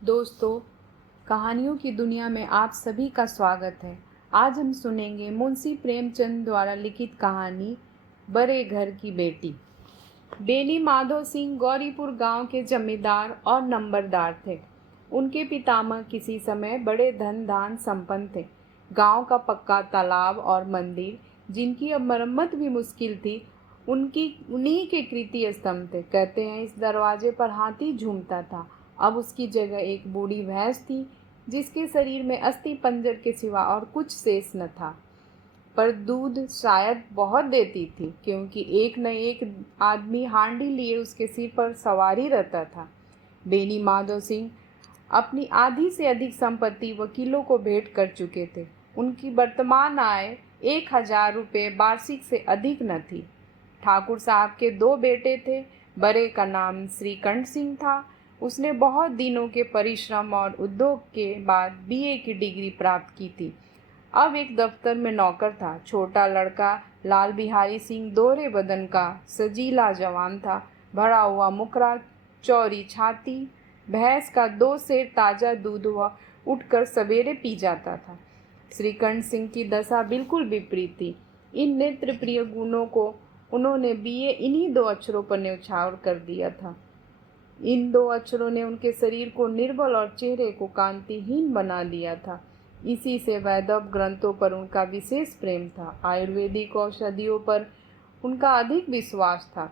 दोस्तों, कहानियों की दुनिया में आप सभी का स्वागत है। आज हम सुनेंगे मुंशी प्रेमचंद द्वारा लिखित कहानी बड़े घर की बेटी। बेनी माधो सिंह गौरीपुर गांव के जमींदार और नंबरदार थे। उनके पितामह किसी समय बड़े धन धान संपन्न थे। गांव का पक्का तालाब और मंदिर, जिनकी अब मरम्मत भी मुश्किल थी, उन्हीं के कृति स्तंभ थे। कहते हैं इस दरवाजे पर हाथी झूमता था। अब उसकी जगह एक बूढ़ी भैंस थी, जिसके शरीर में अस्थि पंजर के सिवा और कुछ शेष न था, पर दूध शायद बहुत देती थी, क्योंकि एक न एक आदमी हांडी लिए उसके सिर पर सवारी रहता था। बेनी माधो सिंह अपनी आधी से अधिक संपत्ति वकीलों को भेंट कर चुके थे। उनकी वर्तमान आय 1,000 रुपये वार्षिक से अधिक न थी। ठाकुर साहब के 2 बेटे थे। बड़े का नाम श्रीकंठ सिंह था। उसने बहुत दिनों के परिश्रम और उद्योग के बाद बीए की डिग्री प्राप्त की थी। अब एक दफ्तर में नौकर था। छोटा लड़का लाल बिहारी सिंह दोहरे बदन का सजीला जवान था। भरा हुआ मुखरा, चौड़ी छाती, भैंस का 2 सेर ताज़ा दूध हुआ उठकर सवेरे पी जाता था। श्रीकंठ सिंह की दशा बिल्कुल विपरीत थी। इन नेत्र प्रिय गुणों को उन्होंने बीए इन्हीं 2 अक्षरों पर न्यौछावर कर दिया था। इन 2 अक्षरों ने उनके शरीर को निर्बल और चेहरे को कांतिहीन बना दिया था। इसी से वैदव ग्रंथों पर उनका विशेष प्रेम था। आयुर्वेदिक औषधियों पर उनका अधिक विश्वास था।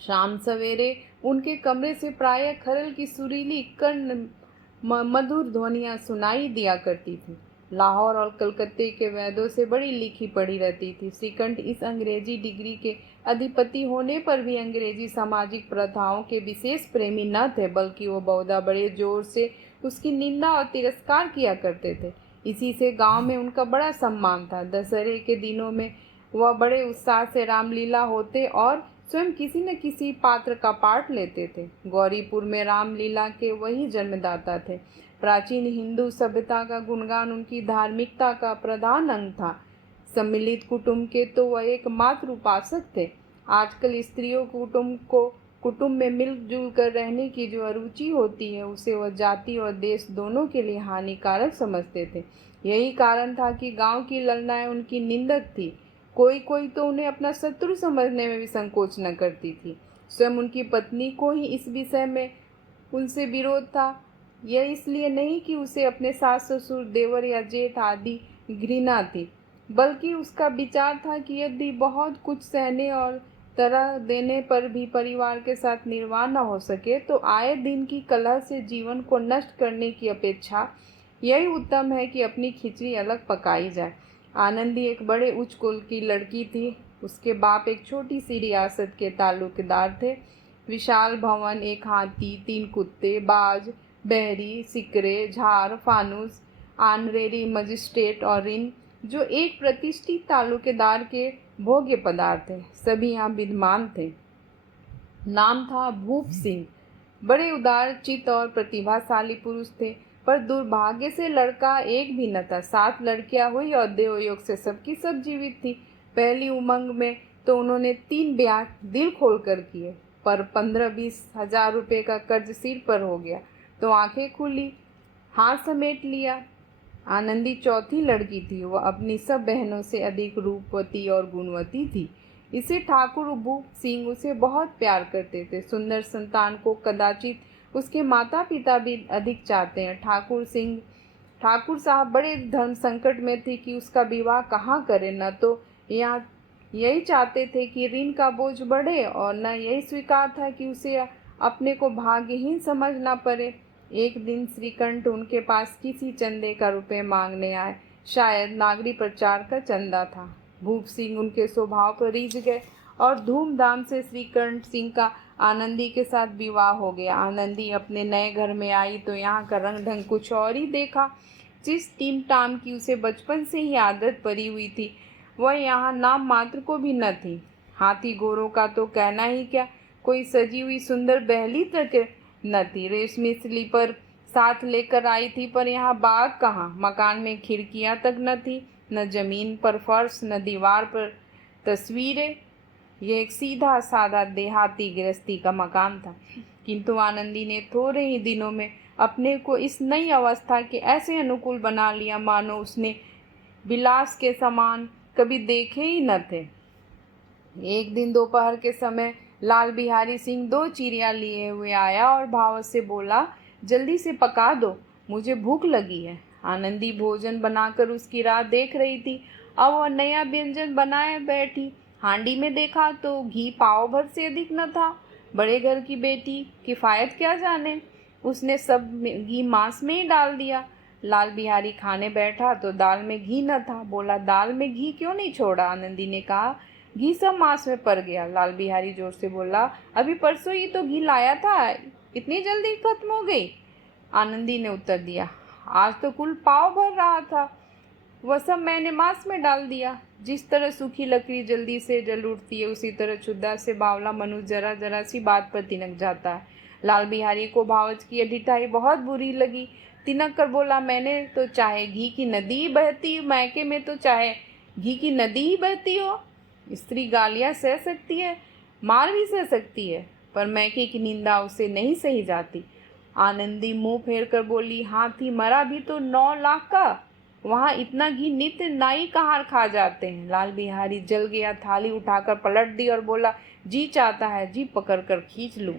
शाम सवेरे उनके कमरे से प्रायः खरल की सुरीली कर्ण मधुर ध्वनियाँ सुनाई दिया करती थी। लाहौर और कलकत्ते के वैद्यों से बड़ी लिखी पढ़ी रहती थी। श्रीकंठ इस अंग्रेजी डिग्री के अधिपति होने पर भी अंग्रेजी सामाजिक प्रथाओं के विशेष प्रेमी न थे, बल्कि वो बहुधा बड़े जोर से उसकी निंदा और तिरस्कार किया करते थे। इसी से गांव में उनका बड़ा सम्मान था। दशहरे के दिनों में वह बड़े उत्साह से रामलीला होते और स्वयं किसी न किसी पात्र का पाठ लेते थे। गौरीपुर में रामलीला के वही जन्मदाता थे। प्राचीन हिंदू सभ्यता का गुणगान उनकी धार्मिकता का प्रधान अंग था। सम्मिलित कुटुंब के तो वह एकमात्र उपासक थे। आजकल स्त्रियों कुटुंब में मिलजुल कर रहने की जो अरुचि होती है, उसे वह जाति और देश दोनों के लिए हानिकारक समझते थे। यही कारण था कि गांव की ललनाएं उनकी निंदक थी। कोई कोई तो उन्हें अपना शत्रु समझने में भी संकोच न करती थी। स्वयं उनकी पत्नी को ही इस विषय में उनसे विरोध था। यह इसलिए नहीं कि उसे अपने सास ससुर, देवर या जेठ आदि घृणा थी, बल्कि उसका विचार था कि यदि बहुत कुछ सहने और तरह देने पर भी परिवार के साथ निर्वाह न हो सके, तो आए दिन की कलह से जीवन को नष्ट करने की अपेक्षा यही उत्तम है कि अपनी खिचड़ी अलग पकाई जाए। आनंदी एक बड़े उच्च कुल की लड़की थी। उसके बाप एक छोटी सी रियासत के तालुकेदार थे। विशाल भवन, एक हाथी, 3 कुत्ते, बाज, बहरी, सिकरे, झार, फानूस, आनरेरी, मजिस्ट्रेट और ऋण, जो एक प्रतिष्ठित तालुकेदार के भोग्य पदार्थ थे, सभी यहाँ विद्यमान थे। नाम था भूप सिंह। बड़े उदार चित्त और प्रतिभाशाली पुरुष थे, पर दुर्भाग्य से लड़का एक भी न था। 7 लड़कियां हुई और देवयोग से सबकी सब जीवित थी। पहली उमंग में तो उन्होंने 3 ब्याह दिल खोलकर किए, पर 15-20 हजार रुपये का कर्ज सिर पर हो गया तो आंखें खुली, हाथ समेट लिया। आनंदी चौथी लड़की थी। वह अपनी सब बहनों से अधिक रूपवती और गुणवती थी। इसे ठाकुर भूप सिंह उसे बहुत प्यार करते थे। सुंदर संतान को कदाचित उसके माता पिता भी अधिक चाहते हैं। ठाकुर साहब बड़े धर्म संकट में थे कि उसका विवाह कहाँ करें। न तो यहाँ यही चाहते थे कि ऋण का बोझ बढ़े, और न यही स्वीकार था कि उसे अपने को भाग्यहीन समझना पड़े। एक दिन श्रीकंठ उनके पास किसी चंदे का रुपये मांगने आए। शायद नागरी प्रचार का चंदा था। भूप सिंह उनके स्वभाव पर रीझ गए और धूमधाम से श्रीकंठ सिंह का आनंदी के साथ विवाह हो गया। आनंदी अपने नए घर में आई तो यहाँ का रंग ढंग कुछ और ही देखा। जिस टीम टाम की उसे बचपन से ही आदत पड़ी हुई थी, वह यहाँ नाम मात्र को भी न थी। हाथी घोड़ों का तो कहना ही क्या, कोई सजी हुई सुंदर बहली तक न थी। रेशमी स्लीपर साथ लेकर आई थी, पर यहाँ बाग कहाँ। मकान में खिड़कियाँ तक न थी, न जमीन पर फर्श, न दीवार पर तस्वीरें। यह एक सीधा साधा देहाती गृहस्थी का मकान था। किंतु आनंदी ने थोड़े ही दिनों में अपने को इस नई अवस्था के ऐसे अनुकूल बना लिया मानो उसने विलास के समान कभी देखे ही न थे। एक दिन दोपहर के समय लाल बिहारी सिंह 2 चिड़िया लिए हुए आया और भाव से बोला, जल्दी से पका दो, मुझे भूख लगी है। आनंदी भोजन बनाकर उसकी राह देख रही थी। अब वह नया व्यंजन बनाए बैठी। हांडी में देखा तो घी पाव भर से अधिक न था। बड़े घर की बेटी किफ़ायत क्या जाने, उसने सब घी मांस में ही डाल दिया। लाल बिहारी खाने बैठा तो दाल में घी न था। बोला, दाल में घी क्यों नहीं छोड़ा? आनंदी ने कहा, घी सब मांस में पड़ गया। लाल बिहारी जोर से बोला, अभी परसों ही तो घी लाया था, इतनी जल्दी खत्म हो गई? आनंदी ने उत्तर दिया, आज तो कुल पाव भर रहा था, वह सब मैंने मांस में डाल दिया। जिस तरह सूखी लकड़ी जल्दी से जल उठती है, उसी तरह क्षुधा से बावला मनुष्य जरा जरा सी बात पर तिनक जाता है। लाल बिहारी को भावच की यह ढिठाई बहुत बुरी लगी। तिनक कर बोला, मैंने तो चाहे घी की नदी बहती, मैके में तो चाहे घी की नदी ही बहती हो। स्त्री गालियाँ सह सकती है, मार भी सह सकती है, पर मैके की निंदा उसे नहीं सही जाती। आनंदी मुंह फेर कर बोली, हाथी मरा भी तो 9 लाख का, वहाँ इतना घी नित्य नाई कहाँ खा जाते हैं। लाल बिहारी जल गया, थाली उठाकर पलट दी और बोला, जी चाहता है जी पकड़ कर खींच लूँ।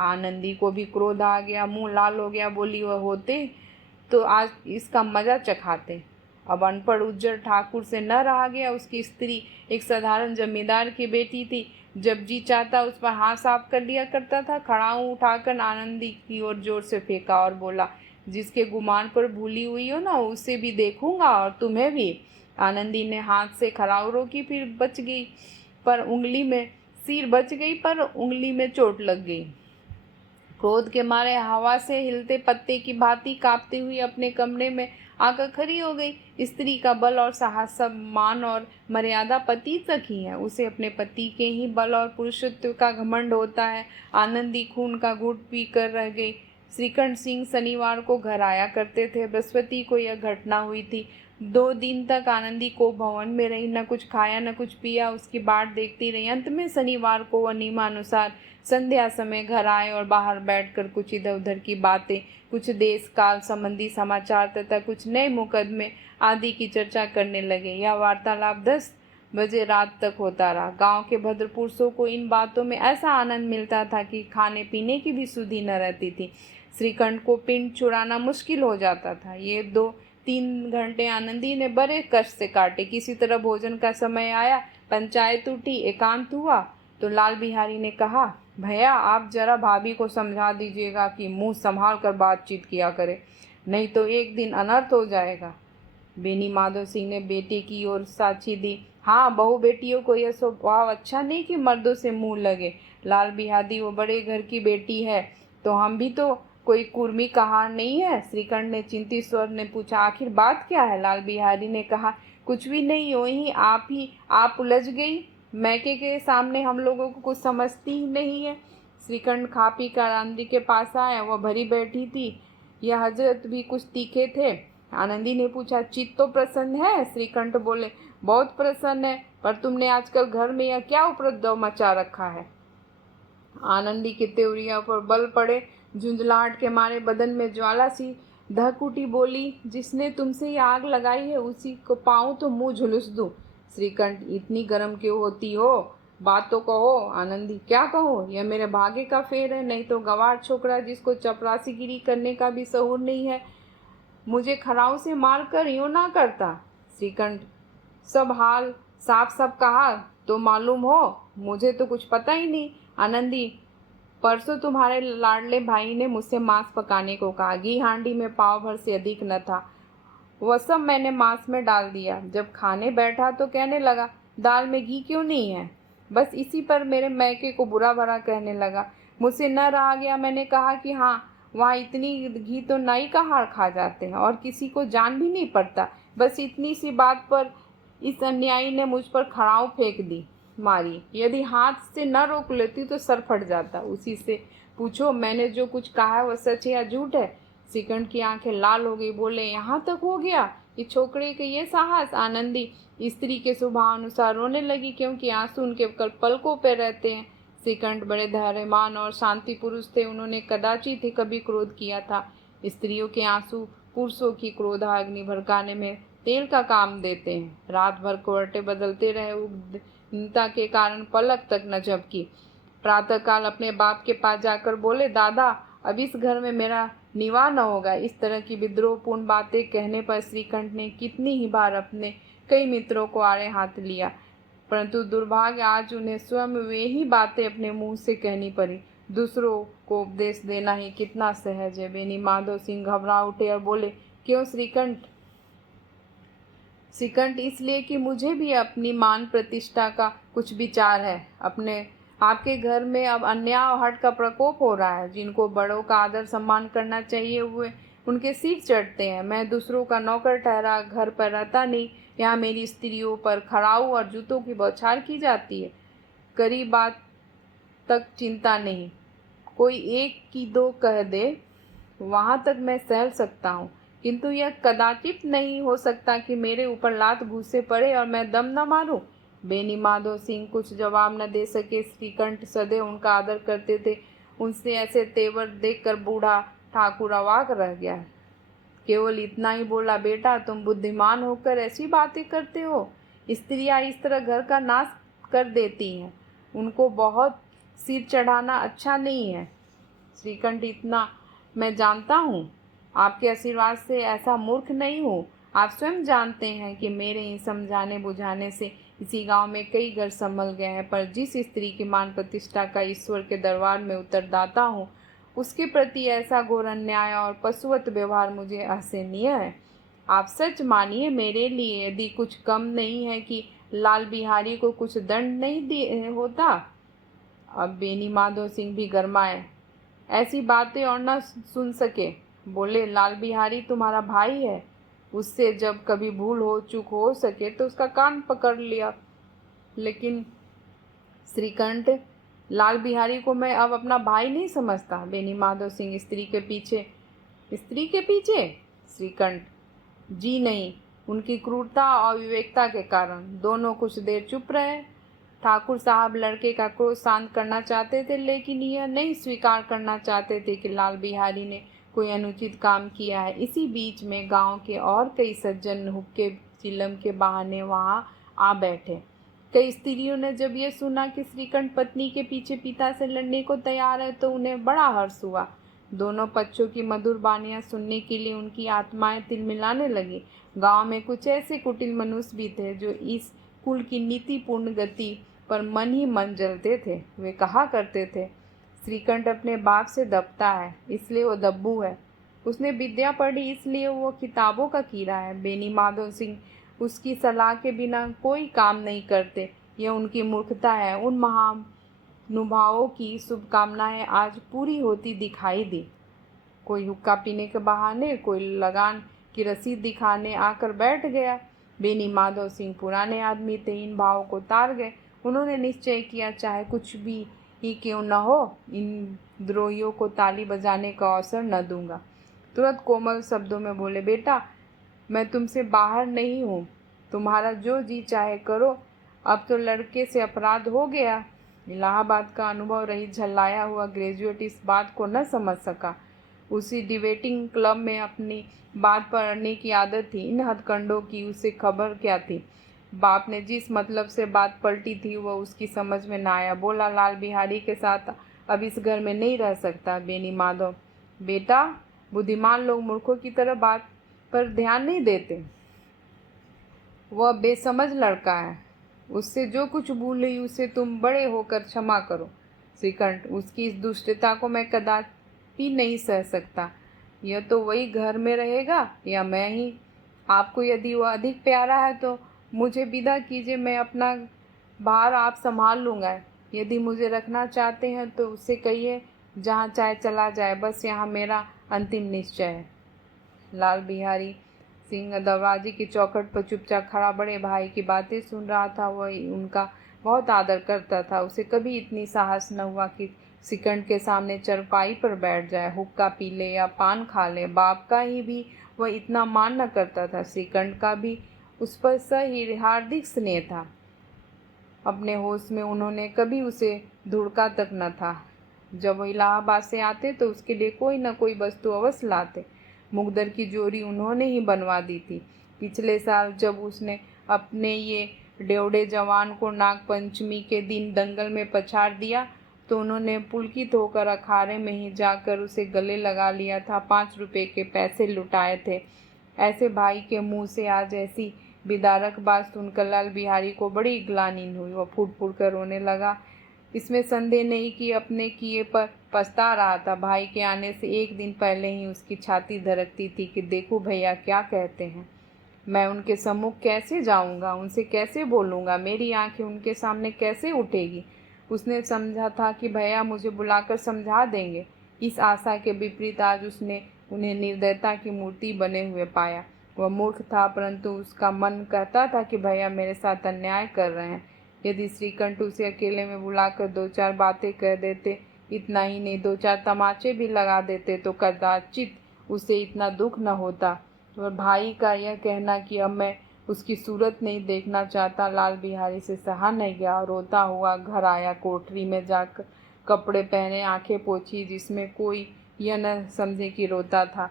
आनंदी को भी क्रोध आ गया, मुंह लाल हो गया। बोली, वह होते तो आज इसका मजा चखाते। अब अनपढ़ उज्जर ठाकुर से न रहा गया। उसकी स्त्री एक साधारण जमींदार की बेटी थी। जब जी चाहता उस पर हाथ साफ कर लिया करता था। खड़ाऊ उठाकर आनंदी की ओर जोर से फेंका और बोला, जिसके गुमान पर भूली हुई हो ना, उसे भी देखूंगा और तुम्हें भी। आनंदी ने हाथ से खड़ाऊ रोकी, फिर बच गई पर उंगली में सिर बच गई पर उंगली में चोट लग गई। क्रोध के मारे हवा से हिलते पत्ते की भांति कांपती हुई अपने कमरे में आकर खड़ी हो गई। स्त्री का बल और साहस, सम्मान और मर्यादा पति तक ही है। उसे अपने पति के ही बल और पुरुषत्व का घमंड होता है। आनंदी खून का घूंट पी कर रह गई। श्रीकंठ सिंह शनिवार को घर आया करते थे। बृहस्पति को यह घटना हुई थी। 2 दिन तक आनंदी को भवन में रही, न कुछ खाया न कुछ पिया, उसकी बाट देखती रही। अंत में शनिवार को वह नियमानुसार संध्या समय घर आए और बाहर बैठकर कुछ इधर उधर की बातें, कुछ देश काल संबंधी समाचार तथा कुछ नए मुकदमे आदि की चर्चा करने लगे। यह वार्तालाप 10 बजे रात तक होता रहा। गांव के भद्र पुरुषों को इन बातों में ऐसा आनंद मिलता था कि खाने पीने की भी सुधि न रहती थी। श्रीकंठ को पिंड छुड़ाना मुश्किल हो जाता था। ये 2-3 घंटे आनंदी ने बड़े कष्ट से काटे। किसी तरह भोजन का समय आया, पंचायत उठी, एकांत हुआ तो लाल बिहारी ने कहा, भैया आप जरा भाभी को समझा दीजिएगा कि मुंह संभाल कर बातचीत किया करे, नहीं तो एक दिन अनर्थ हो जाएगा। बेनी माधव सिंह ने बेटे की ओर साक्षी दी, हाँ, बहू बेटियों को यह स्वभाव अच्छा नहीं कि मर्दों से मुंह लगे। लाल बिहारी वो बड़े घर की बेटी है, तो हम भी तो कोई कुर्मी कहा नहीं है? श्रीकंठ ने चिंतित स्वर ने पूछा, आखिर बात क्या है? लाल बिहारी ने कहा, कुछ भी नहीं, यूँ ही आप उलझ गई। मैके के सामने हम लोगों को कुछ समझती ही नहीं है। श्रीकंठ खा पी कर आनंदी के पास आया। वह भरी बैठी थी। यह हजरत भी कुछ तीखे थे। आनंदी ने पूछा, चित्त तो प्रसन्न है? श्रीकंठ बोले, बहुत प्रसन्न है, पर तुमने आजकल घर में यह क्या उपद्रव मचा रखा है? आनंदी की त्योरिया पर बल पड़े। झुंझलाहट के मारे बदन में ज्वाला सी धक उठी। बोली, जिसने तुमसे ये आग लगाई है उसी को पाऊँ तो मुँह झुलस दूँ। श्रीकंठ, इतनी गर्म क्यों होती हो? बात तो कहो। आनंदी, क्या कहो? यह मेरे भाग्य का फेर है, नहीं तो गंवार छोकरा जिसको चपरासीगिरी करने का भी सहूर नहीं है, मुझे खराऊ से मार कर यूँ ना करता। श्रीकंठ, सब हाल साफ सब कहा तो मालूम हो, मुझे तो कुछ पता ही नहीं। आनंदी, परसों तुम्हारे लाडले भाई ने मुझसे मांस पकाने को कहा। घी हांडी में पाव भर से अधिक न था, वह सब मैंने मांस में डाल दिया। जब खाने बैठा तो कहने लगा, दाल में घी क्यों नहीं है? बस इसी पर मेरे मैके को बुरा भला कहने लगा। मुझसे न रहा गया, मैंने कहा कि हाँ, वहाँ इतनी घी तो नाई का हार खा जाते हैं और किसी को जान भी नहीं पड़ता। बस इतनी सी बात पर इस अन्यायी ने मुझ पर खड़ाऊ फेंक दी, मारी। यदि हाथ से न रोक लेती तो सर फट जाता। उसी से पूछो मैंने जो कुछ कहा है वह सच है या झूठ है? श्रीकंठ की आंखें लाल हो गई। बोले, यहाँ तक हो गया कि छोकरे के ये साहस? आनंदी स्त्री के स्वभाव अनुसार रोने लगी, क्योंकि आंसू उनके पलकों पर रहते हैं। श्रीकंठ बड़े धैर्यवान और शांति पुरुष थे। उन्होंने कदाचित ही कभी क्रोध किया था। स्त्रियों के आंसू पुरुषों की क्रोधाग्नि भड़काने में तेल का काम देते हैं। रात भर कोर्टे बदलते रहे, उग्रता के कारण पलक तक न झपकी। प्रातःकाल अपने बाप के पास जाकर बोले, दादा अब इस घर में मेरा निवाह न होगा। इस तरह की विद्रोहपूर्ण बातें कहने पर श्रीकंठ ने कितनी ही बार अपने कई मित्रों को आड़े हाथ लिया, परंतु दुर्भाग्य आज उन्हें स्वयं वे ही बातें अपने मुंह से कहनी पड़ी। दूसरों को उपदेश देना ही कितना सहज है। बेनी माधव सिंह घबरा उठे और बोले, क्यों श्रीकंठ? श्रीकंठ, इसलिए कि मुझे भी अपनी मान प्रतिष्ठा का कुछ विचार है। अपने आपके घर में अब अन्याय और हट का प्रकोप हो रहा है। जिनको बड़ों का आदर सम्मान करना चाहिए हुए उनके सिर चढ़ते हैं। मैं दूसरों का नौकर ठहरा घर पर रहता नहीं। यहाँ मेरी स्त्रियों पर खड़ाऊ और जूतों की बौछार की जाती है। करी बात तक चिंता नहीं, कोई एक की दो कह दे, वहाँ तक मैं सहल सकता हूँ, किंतु यह कदाचित नहीं हो सकता कि मेरे ऊपर लात घुसे पड़े और मैं दम न मारूं। बेनी माधव सिंह कुछ जवाब न दे सके। श्रीकंठ सदैव उनका आदर करते थे। उनसे ऐसे तेवर देखकर बूढ़ा ठाकुर अवाक रह गया। केवल इतना ही बोला, बेटा तुम बुद्धिमान होकर ऐसी बातें करते हो। स्त्रियां इस तरह घर का नाश कर देती हैं, उनको बहुत सिर चढ़ाना अच्छा नहीं है। श्रीकंठ, इतना मैं जानता हूँ, आपके आशीर्वाद से ऐसा मूर्ख नहीं हूँ। आप स्वयं जानते हैं कि मेरे ही समझाने बुझाने से इसी गांव में कई घर संभल गए हैं, पर जिस स्त्री की मान प्रतिष्ठा का ईश्वर के दरबार में उत्तरदाता हूँ, उसके प्रति ऐसा घोर अन्याय और पशुवत व्यवहार मुझे असहनीय है। आप सच मानिए, मेरे लिए यदि कुछ कम नहीं है कि लाल बिहारी को कुछ दंड नहीं होता। अब बेनी माधव सिंह भी गरमाए, ऐसी बातें और न सुन सके। बोले, लाल बिहारी तुम्हारा भाई है, उससे जब कभी भूल हो चूक हो सके तो उसका कान पकड़ लिया। लेकिन श्रीकंठ, लाल बिहारी को मैं अब अपना भाई नहीं समझता। बेनी माधव सिंह, स्त्री के पीछे? श्रीकंठ, जी नहीं, उनकी क्रूरता और विवेकता के कारण। दोनों कुछ देर चुप रहे। ठाकुर साहब लड़के का क्रोध शांत करना चाहते थे, लेकिन यह नहीं स्वीकार करना चाहते थे कि लाल बिहारी ने कोई अनुचित काम किया है। इसी बीच में गांव के और कई सज्जन हुक्के चिलम के बहाने वहां आ बैठे। कई स्त्रियों ने जब यह सुना कि श्रीकंठ पत्नी के पीछे पिता से लड़ने को तैयार है तो उन्हें बड़ा हर्ष हुआ। दोनों पक्षों की मधुर वाणियां सुनने के लिए उनकी आत्माएं तिलमिलाने लगी। गांव में कुछ ऐसे कुटिल मनुष्य भी थे जो इस कुल की नीतिपूर्ण गति पर मन ही मन जलते थे। वे कहा करते थे, श्रीकंठ अपने बाप से दबता है इसलिए वो दब्बू है, उसने विद्या पढ़ी इसलिए वो किताबों का कीड़ा है। बेनी माधव सिंह उसकी सलाह के बिना कोई काम नहीं करते, यह उनकी मूर्खता है। उन महानुभावों की शुभकामनाएं आज पूरी होती दिखाई दी। कोई हुक्का पीने के बहाने, कोई लगान की रसीद दिखाने आकर बैठ गया। बेनी माधव सिंह पुराने आदमी थे, इन भावों को तार गए। उन्होंने निश्चय किया, चाहे कुछ भी ही क्यों न हो, इन द्रोहियों को ताली बजाने का अवसर न दूंगा। तुरंत कोमल शब्दों में बोले, बेटा मैं तुमसे बाहर नहीं हूँ, तुम्हारा जो जी चाहे करो। अब तो लड़के से अपराध हो गया। इलाहाबाद का अनुभव रहित झल्लाया हुआ ग्रेजुएट इस बात को न समझ सका। उसी डिबेटिंग क्लब में अपनी बात पर अड़ने की आदत थी। इन हथकंडों की उसे खबर क्या थी? बाप ने जिस मतलब से बात पलटी थी वह उसकी समझ में न आया। बोला, लाल बिहारी के साथ अब इस घर में नहीं रह सकता। बेनी माधव, बेटा बुद्धिमान लोग मूर्खों की तरह बात पर ध्यान नहीं देते। वह बेसमझ लड़का है, उससे जो कुछ भूल हुई उसे तुम बड़े होकर क्षमा करो। श्रीकंठ, उसकी इस दुष्टता को मैं कदापि नहीं सह सकता। यह तो वही घर में रहेगा या मैं ही। आपको यदि वह अधिक प्यारा है तो मुझे विदा कीजिए, मैं अपना भार आप संभाल लूँगा। यदि मुझे रखना चाहते हैं तो उससे कहिए जहाँ चाहे चला जाए, बस यहाँ मेरा अंतिम निश्चय है। लाल बिहारी सिंह दरवाजे की चौखट पर चुपचाप खड़ा बड़े भाई की बातें सुन रहा था। वह उनका बहुत आदर करता था। उसे कभी इतनी साहस न हुआ कि श्रीकंठ के सामने चरपाई पर बैठ जाए, हुक्का पी ले या पान खा ले। बाप का ही भी वह इतना मान न करता था। श्रीकंठ का भी उस पर सही हार्दिक स्नेह था। अपने होश में उन्होंने कभी उसे धुड़का तक न था। जब वो इलाहाबाद से आते तो उसके लिए कोई न कोई वस्तु अवश्य लाते। मुकद्दर की जोड़ी उन्होंने ही बनवा दी थी। पिछले साल जब उसने अपने ये ड्योढ़े जवान को नागपंचमी के दिन दंगल में पछाड़ दिया तो उन्होंने पुलकित होकर अखाड़े में ही जाकर उसे गले लगा लिया था। 5 रुपए के पैसे लुटाए थे। ऐसे भाई के मुंह से आज ऐसी विदारक बात सुनकर लाल बिहारी को बड़ी ग्लानि हुई। वह फूट फूट कर रोने लगा। इसमें संदेह नहीं कि अपने किए पर पछता रहा था। भाई के आने से एक दिन पहले ही उसकी छाती धड़कती थी कि देखो भैया क्या कहते हैं। मैं उनके सम्मुख कैसे जाऊंगा, उनसे कैसे बोलूंगा, मेरी आंखें उनके सामने कैसे उठेगी। उसने समझा था कि भैया मुझे बुलाकर समझा देंगे। इस आशा के विपरीत आज उसने उन्हें निर्दयता की मूर्ति बने हुए पाया। वह मूर्ख था, परंतु उसका मन कहता था कि भैया मेरे साथ अन्याय कर रहे हैं। यदि श्रीकंठ उसे अकेले में बुलाकर 2-4 बातें कह देते, इतना ही नहीं 2-4 तमाचे भी लगा देते तो कदाचित उसे इतना दुख न होता। और भाई का यह कहना कि अब मैं उसकी सूरत नहीं देखना चाहता, लाल बिहारी से सहा नहीं गया। रोता हुआ घर आया। कोठरी में जाकर कपड़े पहने, आंखें पोंछी, जिसमें कोई यह न समझे कि रोता था।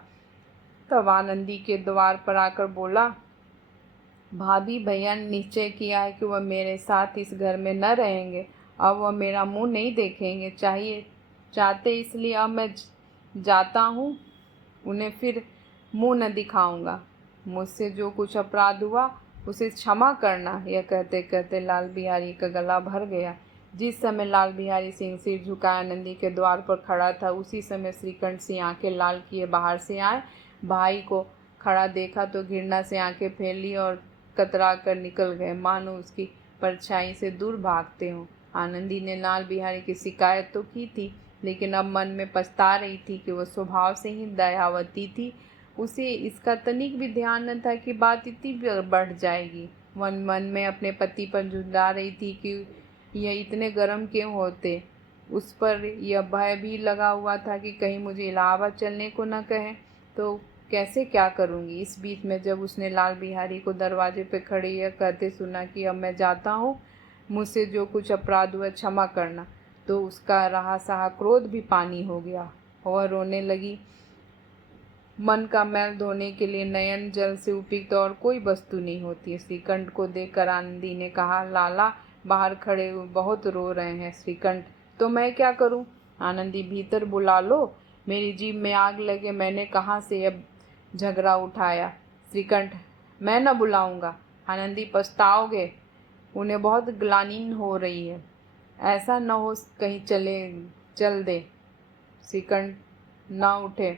तब आनंदी के द्वार पर आकर बोला, भाभी भैया ने निश्चय किया है कि वह मेरे साथ इस घर में न रहेंगे। अब वह मेरा मुंह नहीं देखेंगे। चाहते इसलिए अब मैं जाता हूँ, उन्हें फिर मुंह न दिखाऊंगा। मुझसे जो कुछ अपराध हुआ उसे क्षमा करना। यह कहते कहते लाल बिहारी का गला भर गया। जिस समय लाल बिहारी सिंह सिर झुकाए आनंदी के द्वार पर खड़ा था, उसी समय श्रीकंठ सिंह आंखें लाल किए बाहर से आए। भाई को खड़ा देखा तो घृणा से आंखें फेर ली और कतरा कर निकल गए, मानो उसकी परछाई से दूर भागते हों। आनंदी ने लाल बिहारी की शिकायत तो की थी, लेकिन अब मन में पछता रही थी कि वह स्वभाव से ही दयावती थी। उसे इसका तनिक भी ध्यान न था कि बात इतनी बढ़ जाएगी। मन में अपने पति पर झुंझला रही थी कि यह इतने गर्म क्यों होते। उस पर यह भय भी लगा हुआ था कि कहीं मुझे इलाहाबाद चलने को न कहें तो कैसे क्या करूंगी। इस बीच में जब उसने लाल बिहारी को दरवाजे पर खड़े यह कहते सुना कि अब मैं जाता हूँ, मुझसे जो कुछ अपराध हुआ क्षमा करना, तो उसका रहा सहा क्रोध भी पानी हो गया। वह रोने लगी। मन का मैल धोने के लिए नयन जल से उपयुक्त और कोई वस्तु नहीं होती। श्रीकंठ को देखकर आनंदी ने कहा, लाला बाहर खड़े बहुत रो रहे हैं। श्रीकंठ, तो मैं क्या करूं? आनंदी, भीतर बुला लो, मेरी जीभ में आग लगे, मैंने कहाँ से अब झगड़ा उठाया। श्रीकंठ, मैं न बुलाऊंगा। आनंदी, पछताओगे, उन्हें बहुत ग्लानि हो रही है, ऐसा न हो कहीं चल दे। श्रीकंठ न उठे।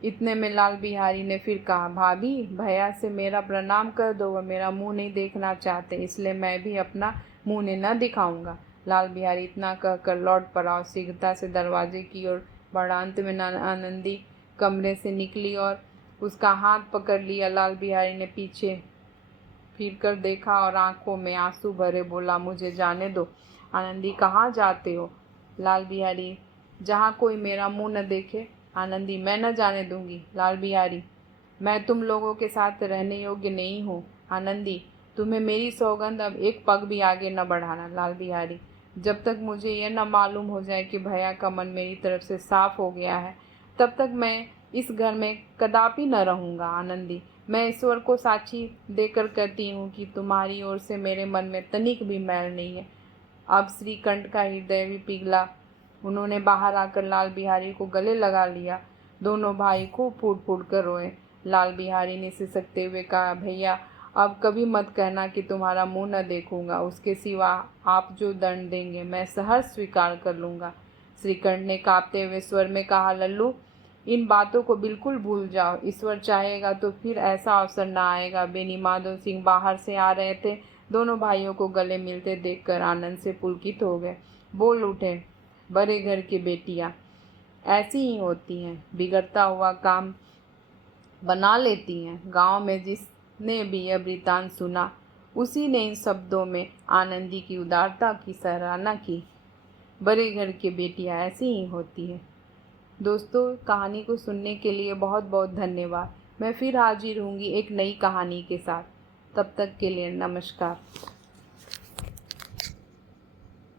इतने में लाल बिहारी ने फिर कहा, भाभी भैया से मेरा प्रणाम कर दो, वह मेरा मुंह नहीं देखना चाहते, इसलिए मैं भी अपना मुंह न दिखाऊंगा। लाल बिहारी इतना कहकर लौट पड़ा। शीघ्रता से दरवाजे की ओर बढ़ा। अंत में आनंदी कमरे से निकली और उसका हाथ पकड़ लिया। लाल बिहारी ने पीछे फिर कर देखा और आंखों में आंसू भरे बोला, मुझे जाने दो। आनंदी, कहाँ जाते हो? लाल बिहारी, जहाँ कोई मेरा मुंह न देखे। आनंदी, मैं न जाने दूंगी। लाल बिहारी, मैं तुम लोगों के साथ रहने योग्य नहीं हूँ। आनंदी, तुम्हें मेरी सौगंध, अब एक पग भी आगे न बढ़ाना। लाल बिहारी, जब तक मुझे यह न मालूम हो जाए कि भैया का मन मेरी तरफ से साफ हो गया है, तब तक मैं इस घर में कदापि न रहूँगा। आनंदी, मैं ईश्वर को साक्षी देकर कहती हूँ कि तुम्हारी ओर से मेरे मन में तनिक भी मैल नहीं है। अब श्रीकंठ का हृदय भी पिघला। उन्होंने बाहर आकर लाल बिहारी को गले लगा लिया। दोनों भाई खूब फूट फूट कर रोए। लाल बिहारी ने सिसकते हुए कहा, भैया अब कभी मत कहना कि तुम्हारा मुंह न देखूंगा। उसके सिवा आप जो दंड देंगे मैं सहर्ष स्वीकार कर लूँगा। श्रीकंठ ने कांपते हुए स्वर में कहा, लल्लू इन बातों को बिल्कुल भूल जाओ। ईश्वर चाहेगा तो फिर ऐसा अवसर न आएगा। बेनी माधव सिंह बाहर से आ रहे थे। दोनों भाइयों को गले मिलते देखकर आनंद से पुलकित हो गए। बोल उठे, बड़े घर की बेटियां ऐसी ही होती हैं, बिगड़ता हुआ काम बना लेती हैं। गांव में जिसने भी यह वृतांत सुना, उसी ने इन शब्दों में आनंदी की उदारता की सराहना की। बड़े घर की बेटियां ऐसी ही होती हैं। दोस्तों, कहानी को सुनने के लिए बहुत बहुत धन्यवाद। मैं फिर हाजिर होंगी एक नई कहानी के साथ। तब तक के लिए नमस्कार।